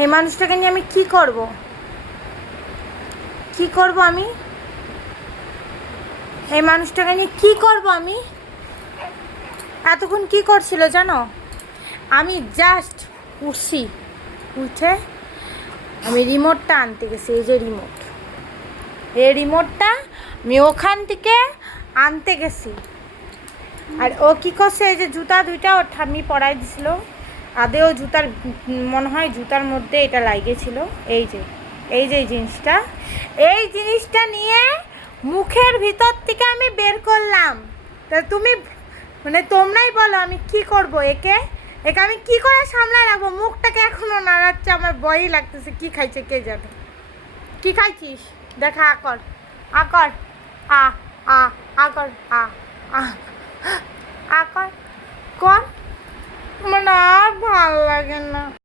এই মানুষটাকে নিয়ে আমি কি করব? কি করব আমি? এই মানুষটাকে নিয়ে কি করব আমি? এতক্ষণ কি করছিল জানো? আমি জাস্ট উঠছি, উঠে আমি রিমোটটা আনতে গেছি। এই যে রিমোট, এই রিমোটটা আমি ওখান থেকে আনতে গেছি। আর ও কী করছে, এই যে জুতা দুইটা ওর ঠাম্মি পরাই দিছিল, আদেও জুতার মনে হয় জুতার মধ্যে এটা লাগিয়েছিল। এই যে এই যে এই জিনিসটা নিয়ে মুখের ভিতর থেকে আমি বের করলাম। তা তুমি মানে তোমরাই বলো আমি কি করব? একে একে আমি কি করে সামলায় রাখবো? মুখটাকে এখনো নাড়াচ্ছে, আমার ভয়ই লাগতেছে। কি খাইছে কে জানে? কি খাইছিস? দেখা আকর, আকর, আ আ আকর, আ আ আকর, কর। আমার আর ভাল লাগে